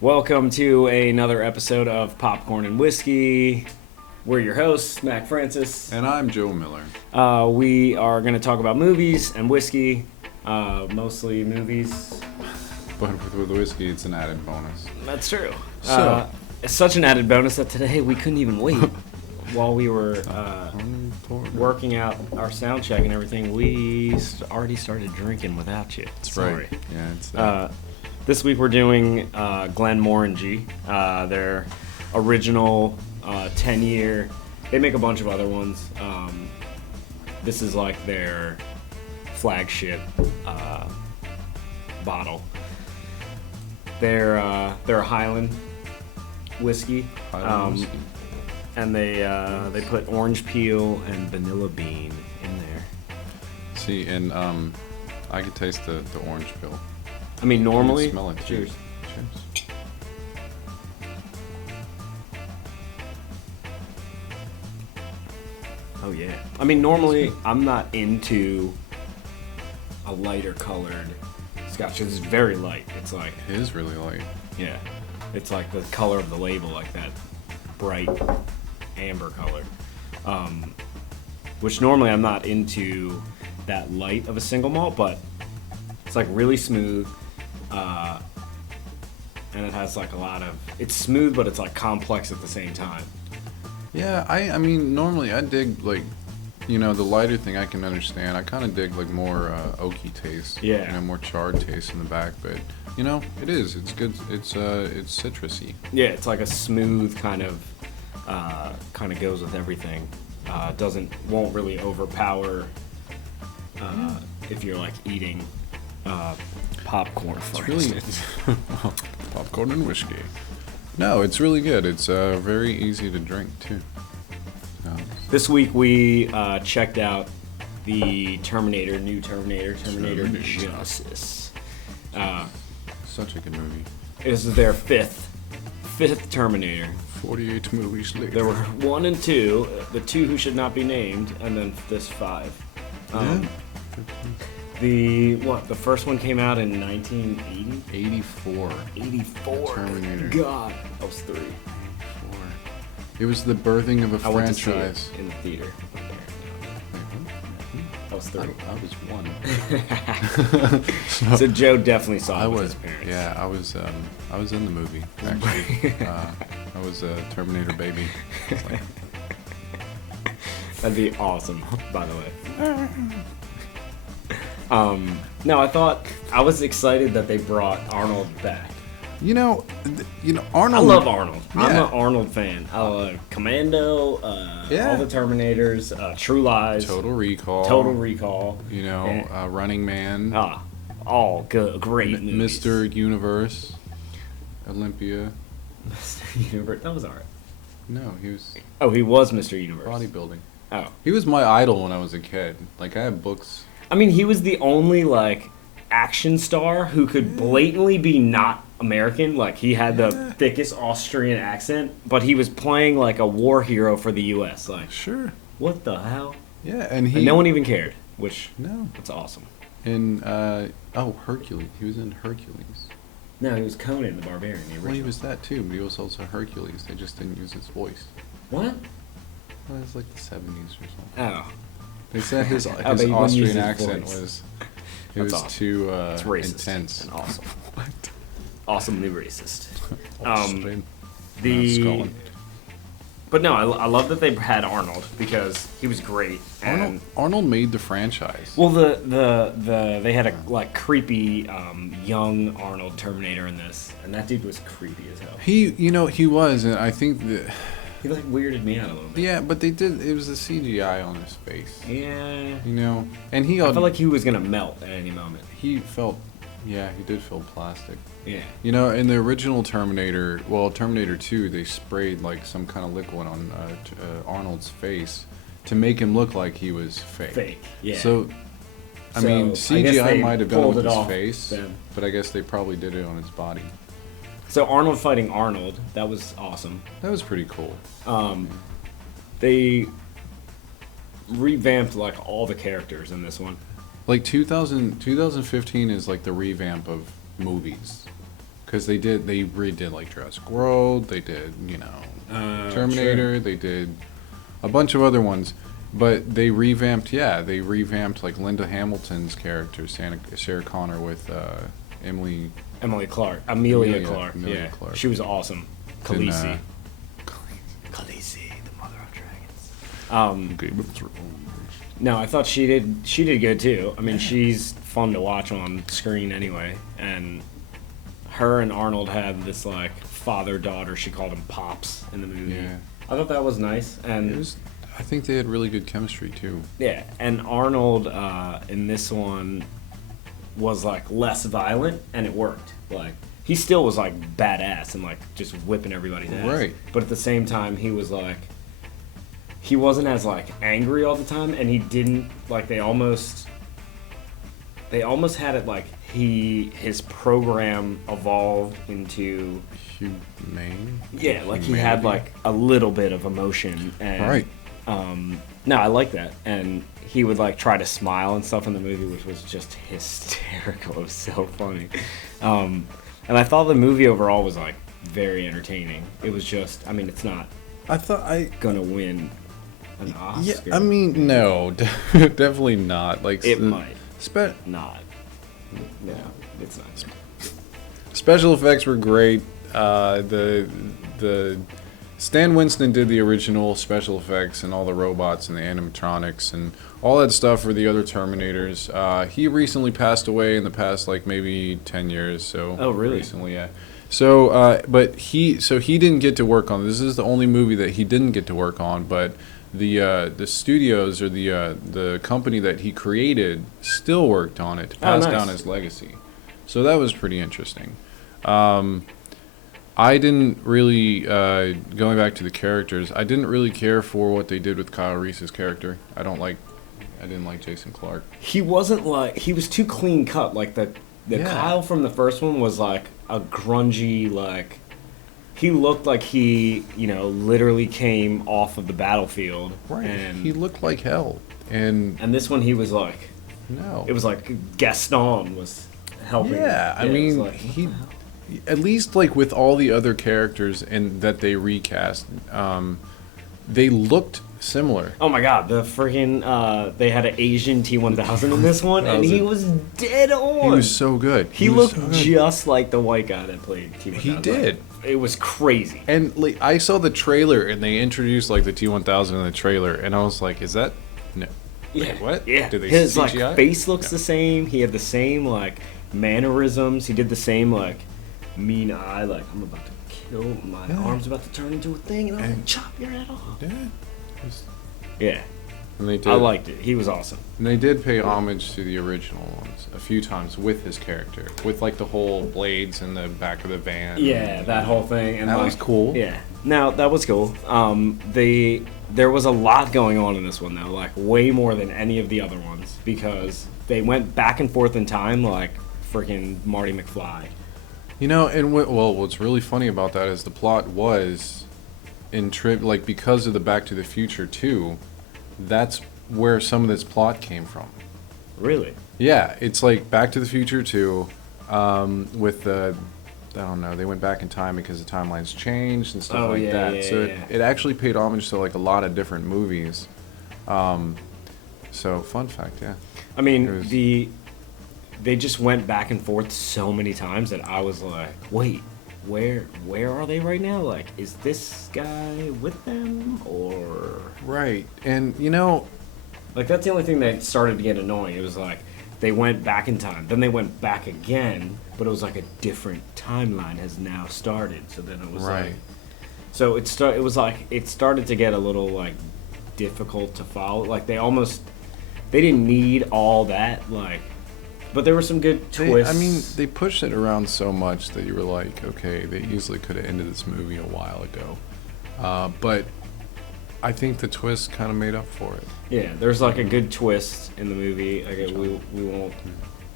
Welcome to another episode of Popcorn and Whiskey. We're your hosts, Mac Francis. And I'm Joe Miller. We are going to talk about movies and whiskey, mostly movies. But with whiskey, it's an added bonus. That's true. So, it's such an added bonus that today we couldn't even wait. While we were working out our sound check and everything, we already started drinking without you. That's Sorry. right. Yeah, it's that. This week we're doing Glenmorangie, their original 10-year. They make a bunch of other ones. This is like their flagship bottle. They're a Highland whiskey. Highland whiskey. And they put orange peel and vanilla bean in there. See, and I could taste the orange peel. I mean, normally. I can smell it. Cheers. Cheers. Oh yeah. I mean, normally I'm not into a lighter colored scotch. It's very light. It's like, It is really light. yeah, it's like the color of the label, like that bright amber color. Which normally I'm not into that light of a single malt, but it's like really smooth. And it has like a lot of, it's smooth, but it's like complex at the same time. Yeah, I mean, normally I dig, like, the lighter thing I can understand. I kind of dig, like, more oaky taste. Yeah. More charred taste in the back. But, it is. It's good. It's citrusy. Yeah, it's like a smooth kind of goes with everything. Won't really overpower if you're like eating popcorn, for instance. Popcorn and whiskey. No, it's really good. It's very easy to drink too. This week we checked out the new Terminator Genesis. Such a good movie. This is their fifth Terminator. 48 movies later. There were 1 and 2, the 2 who should not be named, and then this 5. The first one came out in 1980? 84. 84. Terminator. God, I was 3. 84. It was the birthing of a I went to see franchise. it in the theater. I was 3. I was 1. So Joe definitely saw it I with was. his parents. Yeah, I was in the movie actually. I was a Terminator baby. It's like, That'd be awesome, by the way. No, I was excited that they brought Arnold back. Arnold. I love Arnold. I'm Yeah. an Arnold fan. I love Commando, Yeah. all the Terminators, True Lies, Total Recall. Yeah. Running Man. All good, great movies. Mr. Universe. Olympia. Mr. Universe. That was alright. No, he was Oh, he was Mr. Universe. bodybuilding. Oh, He was my idol when I was a kid. Like, I had books. I mean, he was the only like action star who could blatantly be not American. Like, he had the thickest Austrian accent, but he was playing like a war hero for the U.S. Like, Sure. what the hell? Yeah, and he. And no one even cared. Which No. that's awesome. In Hercules. He was in Hercules. No, he was Conan the Barbarian. The original. Well, he was that too, but he was also Hercules. They just didn't use his voice. What? Well, it was like the 70s or something. Oh, They said his but he wouldn't use Austrian his accent voice. was That's was awesome. too it's racist intense. and awesome. What? Awesomely racist. Austrian. The Scotland. But no, I love that they had Arnold because he was great. And Arnold made the franchise. well, they had a like creepy young Arnold Terminator in this, and that dude was creepy as hell. He was, and I think that He like weirded me out a little bit. yeah, but they did. It was the CGI on his face. Yeah. And he I felt like he was gonna melt at any moment. he felt. Yeah, he did feel plastic. Yeah. In the original Terminator, Terminator 2, they sprayed like some kind of liquid on Arnold's face to make him look like he was fake. Fake. Yeah. So, I So, mean, I guess CGI they might have done it pulled with it his off face, then. but I guess they probably did it on his body. So Arnold fighting Arnold, that was awesome. That was pretty cool. They revamped like all the characters in this one. Like 2015 is like the revamp of movies. Because they redid like Jurassic World, they did, Terminator, they did a bunch of other ones. But they revamped like Linda Hamilton's character, Sarah Connor with Amelia Clark. Amelia Clark. She was awesome. Didn't, Khaleesi. Khaleesi, the mother of dragons. Game of Thrones. No, I thought she did good too. I mean, she's fun to watch on screen anyway. And her and Arnold had this like father-daughter. She called him Pops in the movie. Yeah. I thought that was nice. And I think they had really good chemistry too. yeah, and Arnold in this one was like less violent, and it worked. Like he still was like badass and like just whipping everybody's ass. Right. But at the same time, he was like he wasn't as like angry all the time, and he didn't like they almost had it like his program evolved into Humane. yeah, like he had like a little bit of emotion and Right. no, I like that. And he would like try to smile and stuff in the movie, which was just hysterical. It was so funny. And I thought the movie overall was like very entertaining. It was just, I mean, it's not gonna win an Oscar. Yeah, I mean, no, definitely not. Like it might Spe- not. No, it's not. Special effects were great. The Stan Winston did the original special effects and all the robots and the animatronics and all that stuff for the other Terminators. He recently passed away in the past, like maybe 10 years. So Oh, really? Recently, yeah. So, but he didn't get to work on this. Is the only movie that he didn't get to work on. But the studios or the company that he created still worked on it to pass down his legacy. So that was pretty interesting. I didn't really, going back to the characters, I didn't really care for what they did with Kyle Reese's character. I didn't like Jason Clarke. He wasn't like he was too clean cut. Like the Yeah. Kyle from the first one was like a grungy like. He looked like he, literally came off of the battlefield. Right. And He looked like hell. And this one he was like, no. it was like Gaston was helping. Yeah, I it was mean, like, he at least like with all the other characters and that they recast, they looked similar. oh my god, the freaking they had an Asian T-1000 in this one, and he was dead on. He was so good. He was looked so good. just like the white guy that played T-1000. He did. It was crazy. And like, I saw the trailer and they introduced like the T-1000 in the trailer, and I was like, "Is that no? Yeah. Wait, what? Yeah. Did they His CGI? like face looks No. the same. He had the same like mannerisms. He did the same like mean eye. Like I'm about to kill. My Yeah. arm's about to turn into a thing, and I'm gonna And- chop your head off. Yeah. It was- Yeah. And they did. I liked it. He was awesome. And they did pay homage to the original ones a few times with his character, with like the whole blades in the back of the van. Yeah, that whole thing. And That like, was cool. Yeah. Now that was cool. There was a lot going on in this one though, like way more than any of the other ones, because they went back and forth in time like freaking Marty McFly. You know, and what's really funny about that is the plot was in like because of the Back to the Future 2, that's where some of this plot came from. Really? Yeah, it's like Back to the Future 2, with the, I don't know, they went back in time because the timelines changed and stuff Oh, like yeah, that. yeah, So yeah. it actually paid homage to like a lot of different movies. So fun fact, yeah. I mean, It was- they just went back and forth so many times that I was like, wait, where are they right now? Like, is this guy with them or Right, and you know, like that's the only thing that started to get annoying. It was like they went back in time, then they went back again, but it was like a different timeline has now started. So then it was Right. like, so it was like it started to get a little like difficult to follow. Like they didn't need all that like. But there were some good twists. they pushed it around so much that you were like, okay, they easily could have ended this movie a while ago. But I think the twist kind of made up for it. yeah, there's like a good twist in the movie. Like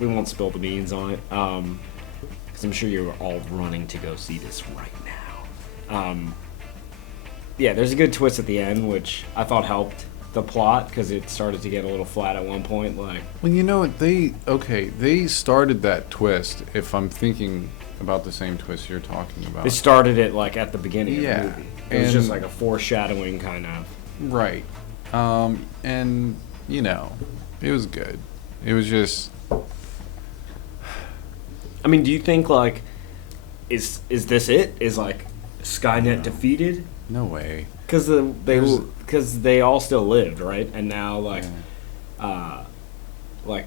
we won't spill the beans on it, because I'm sure you're all running to go see this right now. Yeah, there's a good twist at the end, which I thought helped the plot because it started to get a little flat at one point. Like, Well, you know what? They started that twist, if I'm thinking about the same twist you're talking about. they started it like at the beginning Yeah, of the movie. It was just and- like a foreshadowing kind of. Right. And, you know, it was good. It was just. I mean, do you think like, is this it? Is like Skynet defeated? No way. Because There's- they all still lived, right? And now like, Yeah. like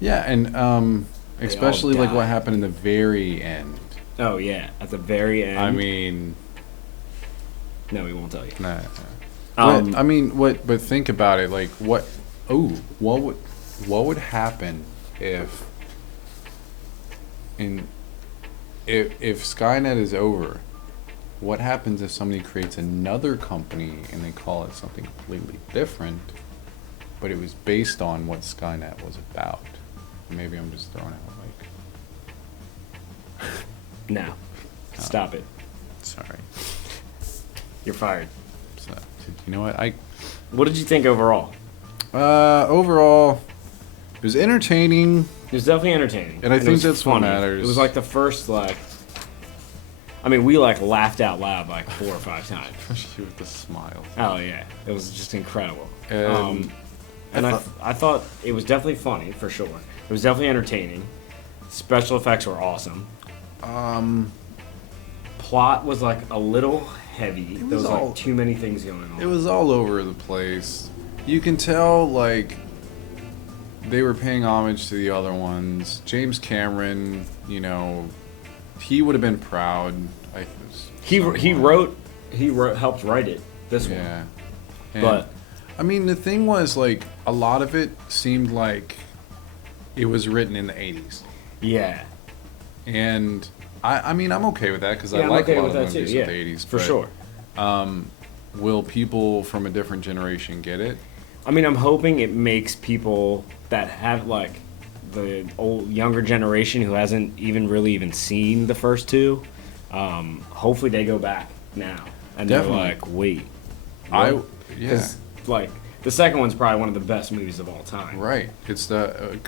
Yeah, and especially like what died. happened in the very end. oh yeah, at the very end. I mean, no, we won't tell you. nah. Um, But, I mean, but think about it. Like, what would happen if if Skynet is over? What happens if somebody creates another company and they call it something completely different, but it was based on what Skynet was about? Maybe I'm just throwing out like. No, stop it. Sorry. You're fired. So, you know what? What did you think overall? Overall, it was entertaining. It was definitely entertaining, And I it think was that's what funny. matters. It was like the first like. I mean, we like laughed out loud like 4 or 5 times. Especially with the smile. Oh yeah, it was just incredible. And And I I thought it was definitely funny for sure. It was definitely entertaining. Special effects were awesome. Plot was like a little heavy. There was all- like too many things going on. It was all over the place. You can tell, like, they were paying homage to the other ones. James Cameron, you know, he would have been proud. He helped write it. This one, Yeah. And, but I mean, the thing was, like, a lot of it seemed like it was written in the 80s. yeah, And I mean, I'm okay with that because yeah, I I'm like okay a lot with of that too. movies Yeah, of the 80s. for but, sure. Will people from a different generation get it? I mean, I'm hoping it makes people that have like the old younger generation who hasn't even seen the first two. Hopefully, they go back now and Definitely. they're like, wait, Yeah. because like the second one's probably one of the best movies of all time. Right. It's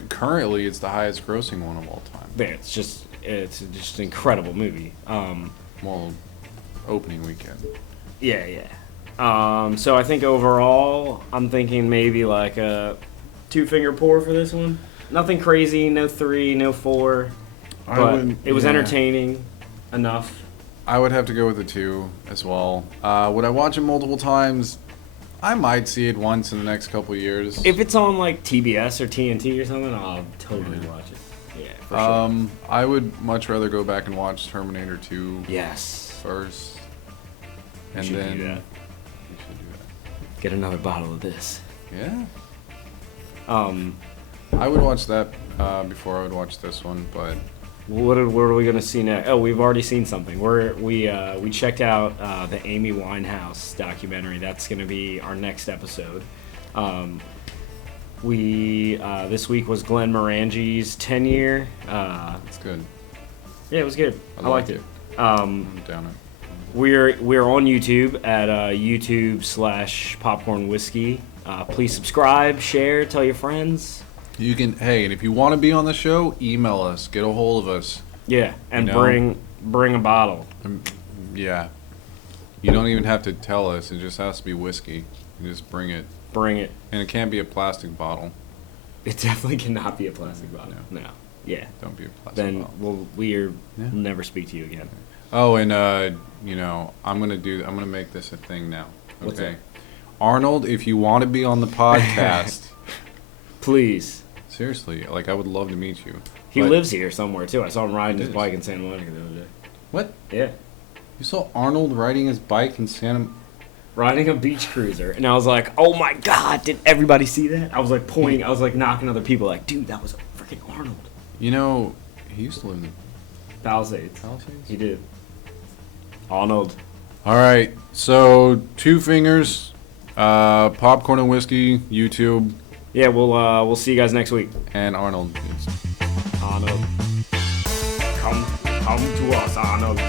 currently it's the highest grossing one of all time. Yeah, it's just an incredible movie. Well, opening weekend. Yeah, yeah. So I think overall, I'm thinking maybe like a 2-finger pour for this one. Nothing crazy, no 3, no 4, I but wouldn't- it was yeah. entertaining enough. I would have to go with a 2 as well. Would I watch it multiple times? I might see it once in the next couple years. If it's on like TBS or TNT or something, I'll totally watch it. Yeah, for sure. I would much rather go back and watch Terminator 2 Yes. first. We And should then do that. we should do Get another bottle of this. that. Yeah. Um, I would watch that before I would watch this one, but what are we gonna see next? Oh, we've already seen something. We checked out the Amy Winehouse documentary. That's gonna be our next episode. This week was Glenn Morangi's 10-year. it's good. Yeah, it was good. I liked it. I'm down it. We're on YouTube at YouTube/Popcorn Whiskey. Please subscribe, share, tell your friends. You can, hey, and if you want to be on the show, email us, get a hold of us. Yeah, and You know? bring a bottle. Yeah. You don't even have to tell us, it just has to be whiskey. You just bring it. Bring it. And it can't be a plastic bottle. It definitely cannot be a plastic bottle. No. Yeah. Don't be a plastic Then bottle. we'll Yeah. never speak to you again. Oh, and you know, I'm gonna make this a thing now. Okay. What's that? Arnold, if you want to be on the podcast, Please. seriously, like I would love to meet you. He But- lives here somewhere too. I saw him riding He his does. bike in Santa Monica the other day. What? Yeah. You saw Arnold riding his bike in Santa? Riding a beach cruiser. And I was like, oh my god, did everybody see that? I was like pointing, I was like knocking other people like, dude, that was freaking Arnold. You know, he used to live in Palisades. Palisades. He did. Arnold. All right, so 2 fingers, popcorn and whiskey, YouTube, Yeah, we'll see you guys next week. and Arnold. Arnold. Come to us, Arnold.